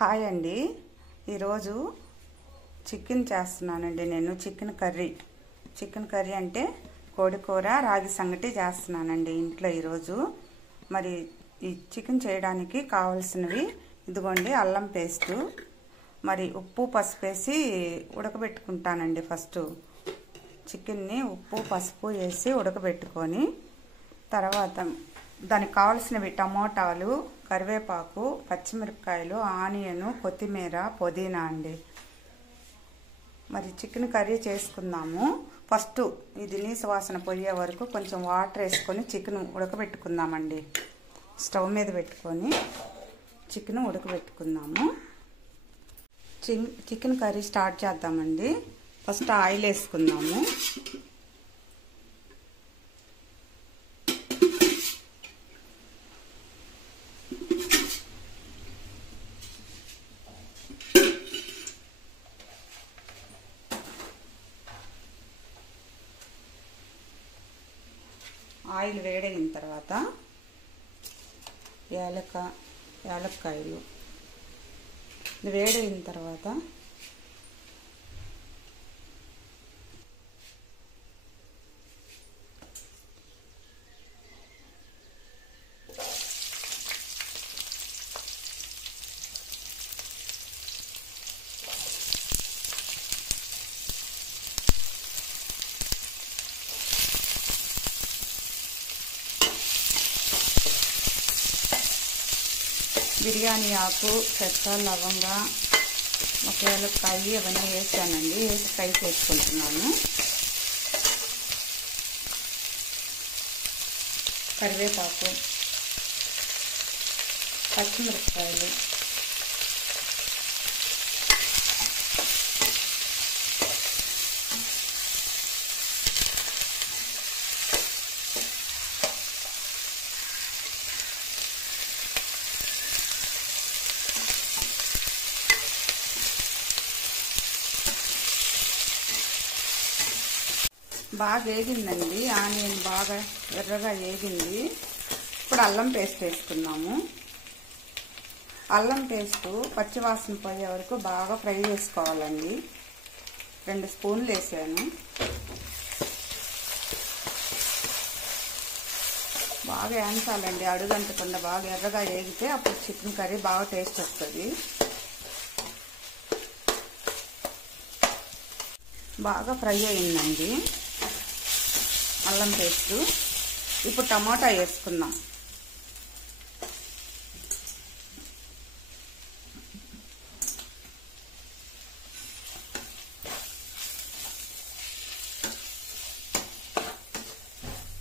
Hi అండి, ఈరోజు chicken చేస్తున్నానండి. నేను చికెన్ కర్రీ అంటే కోడి కూర రాగి సంగటి చేస్తున్నానండి ఇంట్లో ఈరోజు. మరి ఈ చికెన్ చేయడానికి కావాల్సినవి ఇదిగోండి, అల్లం పేస్టు, మరి ఉప్పు పసుపు వేసి ఉడకబెట్టుకుంటానండి. ఫస్ట్ చికెన్ని ఉప్పు పసుపు వేసి ఉడకబెట్టుకొని తర్వాత దానికి కావాల్సినవి టమోటాలు, కరివేపాకు, పచ్చిమిరపకాయలు, ఆనియన్, కొత్తిమీర, పుదీనా అండి. మరి చికెన్ కర్రీ చేసుకుందాము. ఫస్ట్ ఇది నీసు వాసన పోయే వరకు కొంచెం వాటర్ వేసుకొని చికెన్ ఉడకబెట్టుకుందామండి. స్టవ్ మీద పెట్టుకొని చికెన్ ఉడకబెట్టుకుందాము. చికెన్ కర్రీ స్టార్ట్ చేద్దామండి. ఫస్ట్ ఆయిల్ వేసుకుందాము. ఆయిల్ వేడైన తర్వాత యాలక్కాయలు వేడైన తర్వాత బిర్యానీ ఆకు, చెక్క, లవంగ, ఒక యాలక్కాయ అవన్నీ వేసానండి. వేసి ఫ్రై చేసుకుంటున్నాను. కరివేపాకు, పచ్చిమిరపకాయలు, బాగా వేగిందండి. ఆనియన్ బాగా ఎర్రగా వేగింది. ఇప్పుడు అల్లం పేస్ట్ వేసుకున్నాము. అల్లం పేస్టు పచ్చివాసన పోయే వరకు బాగా ఫ్రై చేసుకోవాలండి. 2 స్పూన్లు వేసాను. బాగా వేయించాలండి, అడుగంటకుండా బాగా ఎర్రగా వేగితే అప్పుడు చికెన్ కర్రీ బాగా టేస్ట్ వస్తుంది. బాగా ఫ్రై అయిందండి అల్లం పేస్టు. ఇప్పుడు టమాటా వేసుకుందాం.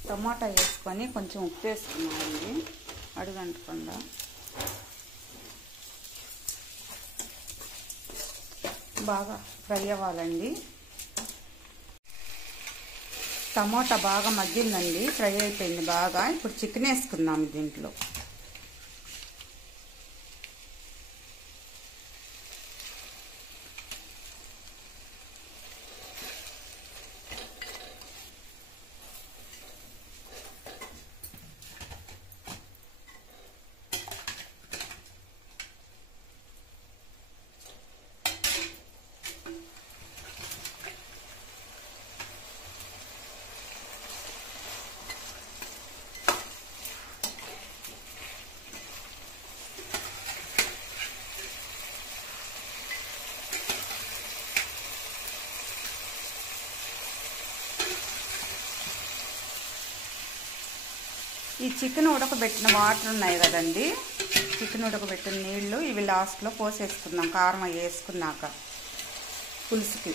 టమాటా వేసుకొని కొంచెం ఉప్పు వేసుకున్నామండి అడుగంటకుండా. బాగా ఫ్రై అవ్వాలండి. టమోటా బాగా మగ్గిందండి, ఫ్రై అయిపోయింది బాగా. ఇప్పుడు చికెన్ వేసుకుందాం దీంట్లో. ఈ చికెన్ ఉడకబెట్టిన వాటర్ ఉన్నాయి కదండి, చికెన్ ఉడకబెట్టిన నీళ్లు ఇవి లాస్ట్లో పోసేసుకుందాం. కారం వేసుకున్నాక పులుసుకి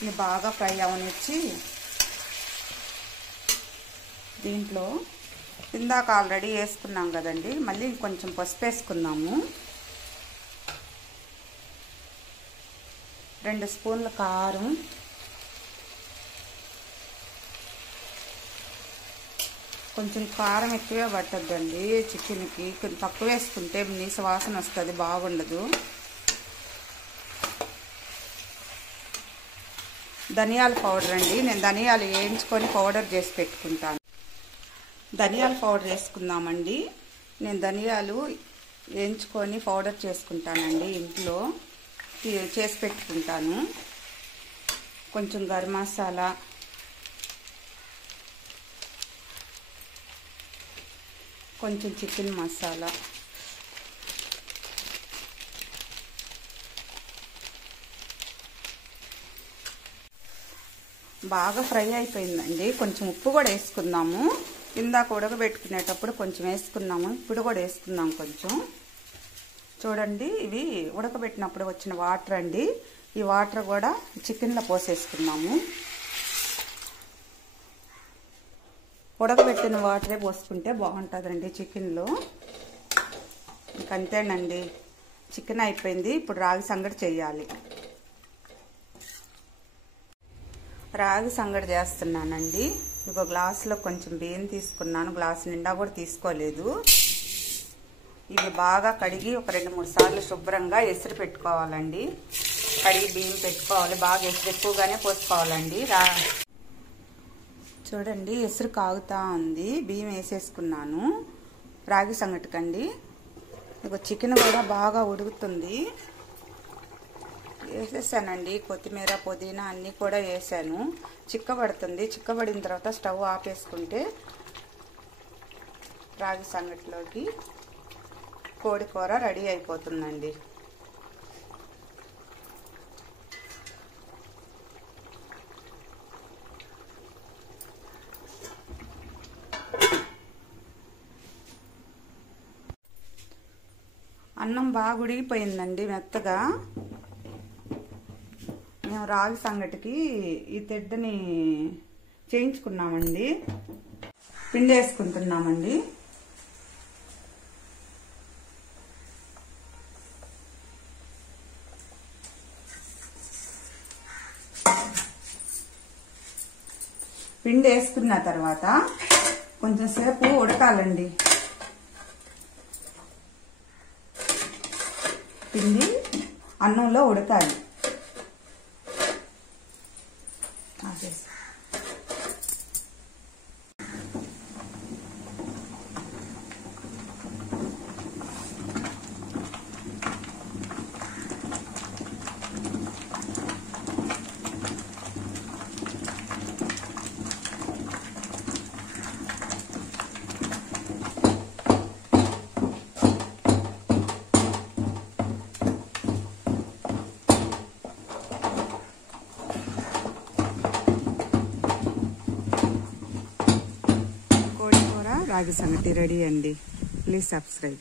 ఇది బాగా ఫ్రై అవనిచ్చి దీంట్లో ఇందాక ఆల్రెడీ వేసుకున్నాం కదండి, మళ్ళీ కొంచెం పసుపు వేసుకుందాము. 2 స్పూన్ల కారం, కొంచెం కారం ఎక్కువే పట్టద్దండి చికెన్కి. కొంచెం తక్కువ వేసుకుంటే నీసు వాసన వస్తుంది, బాగుండదు. ధనియాల పౌడర్ అండి, నేను ధనియాలు వేయించుకొని పౌడర్ చేసి పెట్టుకుంటాను. ధనియాల పౌడర్ వేసుకుందామండి. నేను ధనియాలు వేయించుకొని పౌడర్ చేసుకుంటానండి. ఇంట్లో చేసి పెట్టుకుంటాను. కొంచెం గరం మసాలా, కొంచెం చికెన్ మసాలా, బాగా ఫ్రై అయిపోయిందండి. కొంచెం ఉప్పు కూడా వేసుకుందాము. ఇందాక ఉడకబెట్టుకునేటప్పుడు కొంచెం వేసుకున్నాము, ఇప్పుడు కూడా వేసుకుందాం కొంచెం. చూడండి, ఇవి ఉడకబెట్టినప్పుడు వచ్చిన వాటర్ అండి. ఈ వాటర్ కూడా చికెన్లో పోసేసుకున్నాము. ఉడకబెట్టిన వాటరే పోసుకుంటే బాగుంటుందండి చికెన్లో. ఇంకంతేనండి, చికెన్ అయిపోయింది. ఇప్పుడు రాగి సంగటి చేయాలి. రాగి సంగటి చేస్తున్నానండి. ఒక గ్లాసులో కొంచెం బియ్యం తీసుకున్నాను. గ్లాసు నిండా కూడా తీసుకోలేదు. ఇవి బాగా కడిగి ఒక 2-3 సార్లు శుభ్రంగా ఎసురు పెట్టుకోవాలండి. కడిగి బియ్యం పెట్టుకోవాలి. బాగా ఎసురు ఎక్కువగానే పోసుకోవాలండి. చూడండి, ఎసురు కాగుతా ఉంది. బియ్యం వేసేసుకున్నాను రాగి సంగటికండి. ఇక చికెన్ కూడా బాగా ఉడుకుతుంది. వేసేసానండి. కొత్తిమీర, పుదీనా అన్నీ కూడా వేసాను. చిక్కబడుతుంది. చిక్కబడిన తర్వాత స్టవ్ ఆపేసుకుంటే రాగి సంగటిలోకి కోడి కూర రెడీ అయిపోతుందండి. అన్నం బాగా ఉడికిపోయిందండి మెత్తగా. మేము రాగి సంగటికి ఈ తెడ్డని చేయించుకున్నామండి. పిండి వేసుకుంటున్నామండి. పిండి వేసుకున్న తర్వాత కొంచెం సేపు ఉడకాలండి. పిండి అన్నంలో ఉడకాలి. రాగి సంగటి రెడీ అండి. Please subscribe.